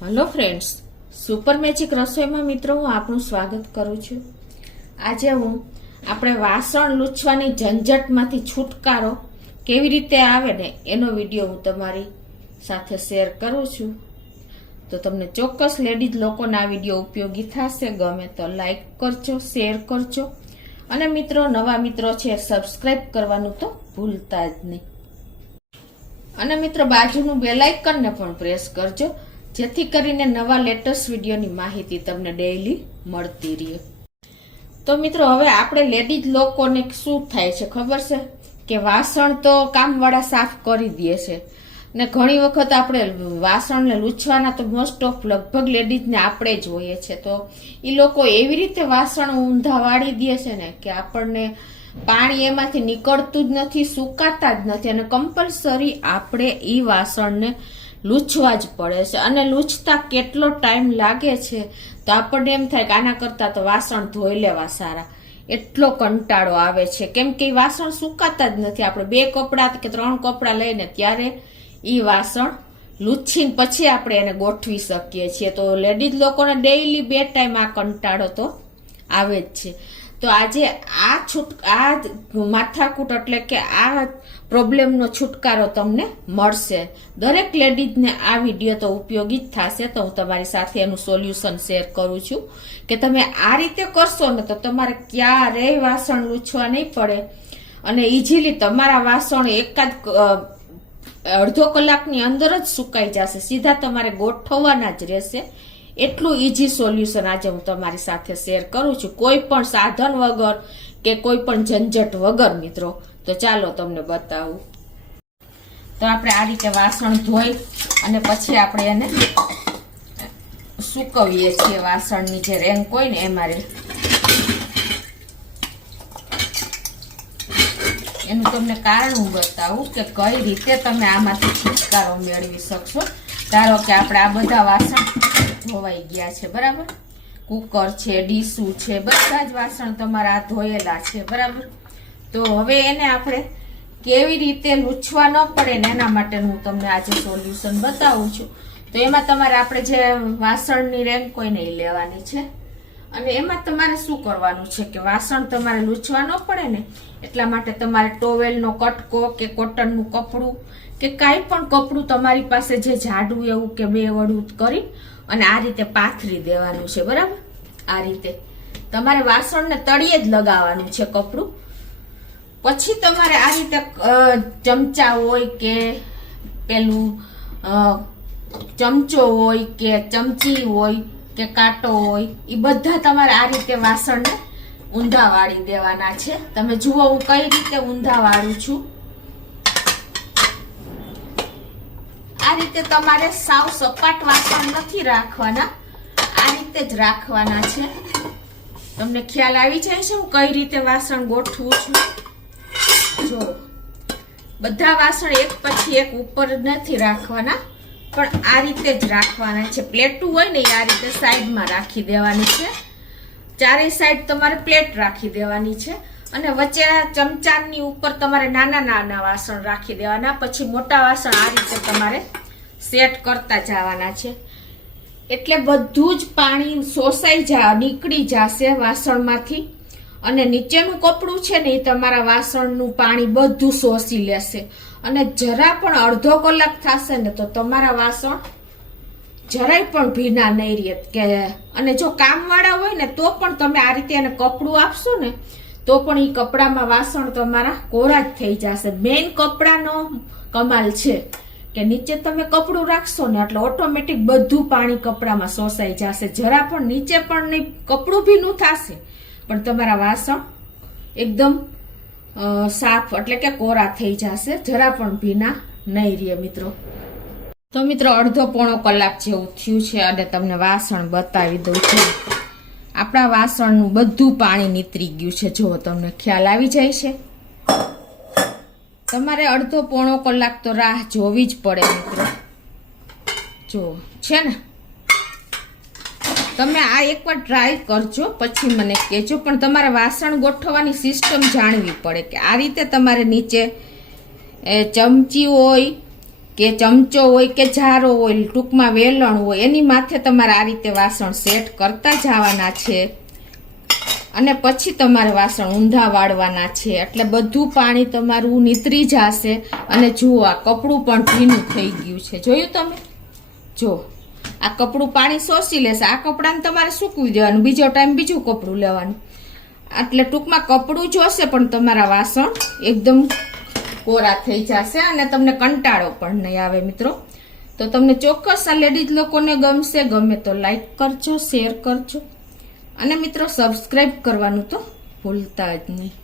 Hello friends, super magic રસોઈમાં મિત્રો હું આપનું સ્વાગત કરું છું। આજે આપણે વાસણ લૂછવાની ઝંઝટમાંથી છુટકારો કેવી રીતે આવે ને એનો વિડીયો હું તમારી સાથે શેર કરું છું। તો તમને ચોક્કસ લેડીઝ લોકોને આ વિડીયો ઉપયોગી થશે। ગમે તો લાઈક કરજો, શેર કરજો અને મિત્રો નવા મિત્રો છે સબસ્ક્રાઇબ કરવાનું તો ભૂલતા જ નહીં। અને મિત્રો બાજુનું બેલ આઇકનને પણ પ્રેસ કરજો જેથી કરીને નવા લેટેસ્ટ વિડીયોની માહિતી તમને ડેઈલી મળતી રહે। તો મિત્રો હવે આપણે લેડીઝ લોકોને શું થાય છે ખબર છે કે વાસણ તો કામવાળા સાફ કરી દે છે ને ઘણી વખત આપણે વાસણને લૂછવાના તો મોસ્ટ ઓફ લગભગ લેડીઝને આપણે જ હોઈએ છે। તો એ લોકો એવી રીતે વાસણ ઊંધા વાળી દે છે ને કે આપણને પાણી એમાંથી નીકળતું જ નથી, સુકાતા જ નથી અને કમ્પલસરી આપણે એ વાસણને લૂછવા જ પડે છે। અને લૂછતા કેટલો ટાઈમ લાગે છે તો આપણને એમ થાય કે આના કરતા તો વાસણ ધોઈ લેવા સારા, એટલો કંટાળો આવે છે કેમ કે વાસણ સુકાતા જ નથી। આપણે 2 કપડા કે 3 કપડા લઈને ત્યારે એ વાસણ લૂછીને પછી આપણે એને ગોઠવી શકીએ છીએ। તો લેડીઝ લોકોને ડેઈલી 2 ટાઈમ આ કંટાળો તો આવે જ છે। તો આજે આ માથાકૂટ એટલે કે આ પ્રોબ્લેમનો છુટકારો તમને મળશે। દરેક લેડીઝને આ વિડીયો તો ઉપયોગી જ થશે। તો હું તમારી સાથે એનું સોલ્યુશન શેર કરું છું કે તમે આ રીતે કરશો ને તો તમારે ક્યારેય વાસણ લૂછવા નહીં પડે અને ઇઝીલી તમારા વાસણ એકાદ અડધો કલાકની અંદર જ સુકાઈ જશે, સીધા તમારે ગોઠવવાના જ રહેશે। એટલું ઈઝી સોલ્યુશન આજે હું તમારી સાથે શેર કરું છું, કોઈ પણ સાધન વગર કે કોઈ પણ ઝંઝટ વગર મિત્રો। તો ચાલો તમને બતાવું। તો આપણે આ રીતે વાસણ ધોઈ અને પછી આપણે એને સૂકવીએ છીએ। વાસણની જે રેંક હોય ને એમાં એનું તમને કારણ હું બતાવું કે કઈ રીતે તમે આમાંથી છુટકારો મેળવી શકશો। ધારો કે આપણે આ બધા વાસણ ધોવાઈ ગયા છે, બરાબર, કુકર છે, ડીશું છે, બધા જ વાસણ તમારા આ ધોયેલા છે, બરાબર। તો હવે એને આપણે કેવી રીતે લૂછવા ન પડે ને એના માટેનું હું તમને આજે સોલ્યુશન બતાવું છું। તો એમાં તમારે આપણે જે વાસણની રેંક કોઈ નહીં લેવાની છે અને એમાં તમારે શું કરવાનું છે કે વાસણ તમારે લૂછવા ન પડે ને એટલા માટે તમારે ટોવેલનો કટકો કે કોટનનું કપડું કે કાંઈ પણ કપડું તમારી પાસે જે જાડું એવું કે 2 વડું કરી અને આ રીતે પાથરી દેવાનું છે, બરાબર। આ રીતે તમારે વાસણને તળિયે જ લગાવવાનું છે કપડું। પછી તમારે આ રીતે ચમચા હોય કે પેલું ચમચો હોય કે ચમચી હોય કે કાંટો હોય એ બધા તમારે આ રીતે વાસણને ઊંધા વાળી દેવાના છે। તમે જુઓ હું કઈ રીતે ઊંધા વાળું છું। આ રીતે તમારે સાવ સપાટ વાસણ નથી રાખવાના, આ રીતે જ રાખવાના છે। તમને ખ્યાલ આવી જાય છે હું કઈ રીતે વાસણ ગોઠવું છું। જો બધા વાસણ એક પછી એક ઉપર નથી રાખવાના પણ આ રીતે જ રાખવાના છે। પ્લેટું હોય ને આ રીતે સાઈડમાં રાખી દેવાની છે, ચારે સાઈડ તમારે પ્લેટ રાખી દેવાની છે અને વચ્ચે ચમચાની ઉપર તમારે નાના નાના વાસણ રાખી દેવાના। પછી મોટા વાસણ આ રીતે તમારે સેટ કરતા જવાના છે એટલે બધું જ પાણી શોષાઈ નીકળી જશે વાસણમાંથી અને નીચેનું કપડું છે ને એ તમારા વાસણનું પાણી બધું શોષી લેશે અને જરા પણ અડધો કલાક થશે ને તો તમારા વાસણ જરાય પણ ભીના નહીં રહે કે અને જો કામવાળા હોય ને તો પણ તમે આ રીતે એને કપડું આપશો ને તો પણ એ કપડામાં વાસણ તમારા કોરા જ થઈ જશે। મેઇન કપડાનો કમાલ છે કે નીચે તમે કપડું રાખશો ને એટલે ઓટોમેટિક બધું પાણી કપડામાં શોષાઈ જશે, જરા પણ નીચે પણ નહીં, કપડું ભીનું થશે પણ તમારા વાસણ એકદમ સાફ એટલે કે કોરા થઈ જશે, જરા પણ ભીના નહીં રહે મિત્રો। તો મિત્રો અડધો પોણો કલાક જેવું થયું છે અને તમને વાસણ બતાવી દઉં છું। આપણા વાસણનું બધું પાણી નીતરી ગયું છે, જો તમને ખ્યાલ આવી જાય છે। તમારે અડધો પોણો કલાક તો રાહ જોવી જ પડે મિત્રો, જો છે ને। તમે આ એકવાર ટ્રાય કરજો પછી મને કહેજો, પણ તમારે વાસણ ગોઠવવાની સિસ્ટમ જાણવી પડે કે આ રીતે તમારે નીચે ચમચી હોય કે ચમચો હોય કે જારો હોય, ટૂંકમાં વેલણ હોય, એની માથે તમારે આ રીતે વાસણ સેટ કરતા જવાના છે અને પછી તમારે વાસણ ઊંધા વાળવાના છે. એટલે બધું પાણી તમારું નીતરી જશે. અને જુઓ આ કપડું પણ ભીનું થઈ ગયું છે, જોયું તમે? જો આ કપડું પાણી શોષી લેશે. આ કપડાને તમારે સૂકવી દેવાનું, બીજો ટાઈમ બીજું કપડું લેવાનું. એટલે ટૂંકમાં કપડું જોશે પણ તમારા વાસણ એકદમ કોરા થઈ જશે અને તમને કંટાળો પણ નહીં આવે મિત્રો. તો તમને ચોક્કસ આ લેડીઝ લોકોને ગમશે. ગમે તો લાઈક કરજો, શેર કરજો અને મિત્રો સબસ્ક્રાઈબ કરવાનું તો ભૂલતા જ નહીં.